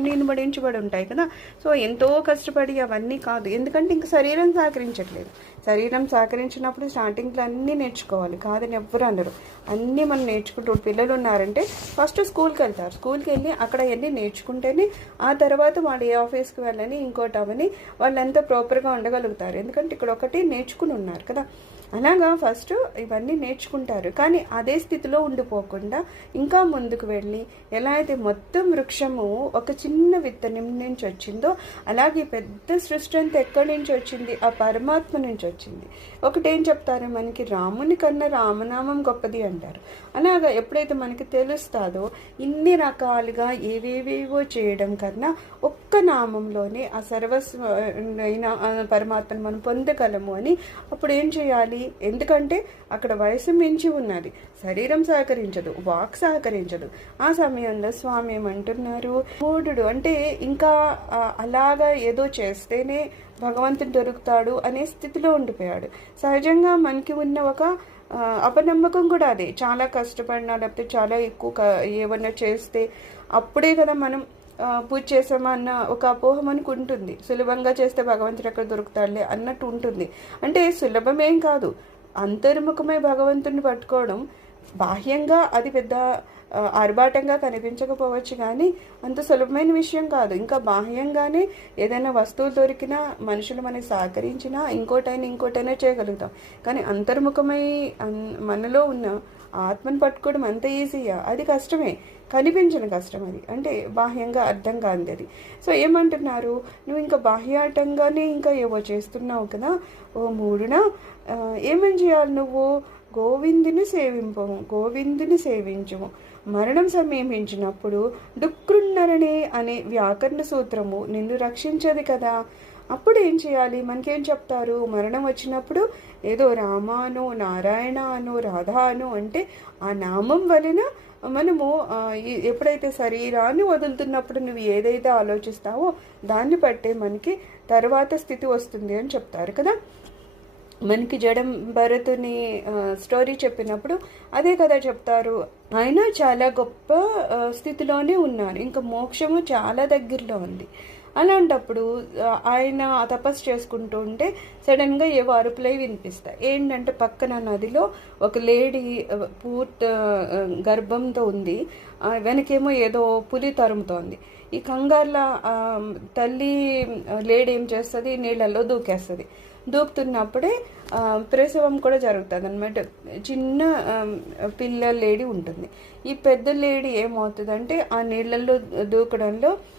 అన్నీ ఇనుబడించబడి ఉంటాయి కదా. సో ఎంతో కష్టపడి అవన్నీ కాదు, ఎందుకంటే ఇంక శరీరం సహకరించట్లేదు. శరీరం సహకరించినప్పుడు స్టార్టింగ్లో అన్నీ నేర్చుకోవాలి, కాదని ఎవ్వరు అనరు. అన్నీ మనం నేర్చుకుంటూ, పిల్లలు ఉన్నారంటే ఫస్ట్ స్కూల్కి వెళ్తారు, స్కూల్కి వెళ్ళి అక్కడ అన్నీ నేర్చుకుంటేనే ఆ తర్వాత వాళ్ళు ఏ ఆఫీస్కి వెళ్ళని ఇంకోటి అవని వాళ్ళు ఎంత ప్రాపర్గా ఉండగలుగుతారు. ఎందుకంటే ఇక్కడ ఒకటి నేర్చుకుని ఉన్నారు కదా. అలాగా ఫస్ట్ ఇవన్నీ నేర్చుకుంటారు, కానీ అదే స్థితిలో ఉండిపోకుండా ఇంకా ముందుకు వెళ్ళి ఎలా అయితే మొత్తం వృక్షము ఒక చిన్న విత్తనం నుంచి వచ్చిందో అలాగే పెద్ద సృష్టి అంతా ఎక్కడి నుంచి వచ్చింది, ఆ పరమాత్మ నుంచి వచ్చింది. ఒకటేం చెప్తారు మనకి, రాముని కన్నా రామనామం గొప్పది అంటారు. అలాగా ఎప్పుడైతే మనకి తెలుస్తుందో ఇన్ని రకాలుగా ఏవేవేవో చేయడం కన్నా ఒక్క నామంలోనే ఆ సర్వస్వ అయిన పరమాత్మను మనం పొందగలము అని అప్పుడు ఏం చేయాలి. ఎందుకంటే అక్కడ వయసు మించి ఉన్నది, శరీరం సహకరించదు, వాక్ సహకరించదు. ఆ సమయంలో స్వామి ఏమంటున్నారు, మూఢుడు అంటే ఇంకా అలాగా ఏదో చేస్తేనే భగవంతుడు దొరుకుతాడు అనే స్థితిలో ఉండిపోయాడు. సహజంగా మనకి ఉన్న ఒక అపనమ్మకం కూడా అదే, చాలా కష్టపడినా లేకపోతే చాలా ఎక్కువ ఏమన్నా చేస్తే అప్పుడే కదా మనం పూజ చేసామన్న ఒక అపోహ మనకు ఉంటుంది. సులభంగా చేస్తే భగవంతుడు ఎక్కడ దొరుకుతాడులే అన్నట్టు ఉంటుంది. అంటే సులభమేం కాదు, అంతర్ముఖమై భగవంతుడిని పట్టుకోవడం. బాహ్యంగా అది పెద్ద ఆర్భాటంగా కనిపించకపోవచ్చు, కానీ అంత సులభమైన విషయం కాదు. ఇంకా బాహ్యంగానే ఏదైనా వస్తువులు దొరికినా, మనుషులు మనకి సహకరించినా ఇంకోటైనా చేయగలుగుతాం. కానీ అంతర్ముఖమై మనలో ఉన్న ఆత్మను పట్టుకోవడం అంత ఈజీయా? అది కష్టమే, కనిపించిన కష్టం అది, అంటే బాహ్యంగా అర్థం కాదు అది. సో ఏమంటున్నారు, నువ్వు ఇంకా బాహ్యాటంగానే ఇంకా ఏవో చేస్తున్నావు కదా, ఓ మూడునా ఏమని చేయాలి నువ్వు, గోవిందుని సేవింపము, గోవిందుని సేవించము. మరణం సమీపించినప్పుడు డుక్కృన్నరణే అనే వ్యాకరణ సూత్రము నిన్ను రక్షించదు కదా. అప్పుడు ఏం చేయాలి, మనకేం చెప్తారు, మరణం వచ్చినప్పుడు ఏదో రామాను నారాయణ రాధాను అంటే ఆ నామం వలన మనము ఎప్పుడైతే శరీరాన్ని వదులుతున్నప్పుడు నువ్వు ఏదైతే ఆలోచిస్తావో దాన్ని బట్టే మనకి తర్వాత స్థితి వస్తుంది అని చెప్తారు కదా. మనకి జడం భరతుని స్టోరీ చెప్పినప్పుడు అదే కదా చెప్తారు. ఆయన చాలా గొప్ప స్థితిలోనే ఉన్నారు, ఇంకా మోక్షము చాలా దగ్గరలో ఉంది. అలాంటప్పుడు ఆయన తపస్సు చేసుకుంటూ ఉంటే సడన్గా ఏవో అరుపులై వినిపిస్తాయి. ఏంటంటే పక్కన నదిలో ఒక లేడీ పూర్తి గర్భంతో ఉంది, వెనకేమో ఏదో పులి తరుముతోంది. ఈ కంగారులో తల్లి లేడీ ఏం చేస్తుంది, నీళ్ళల్లో దూకేస్తుంది. దూకుతున్నప్పుడే ప్రసవం కూడా జరుగుతుంది అనమాట. చిన్న పిల్ల లేడీ ఉంటుంది. ఈ పెద్ద లేడీ ఏమవుతుందంటే ఆ నీళ్ళల్లో దూకడంలో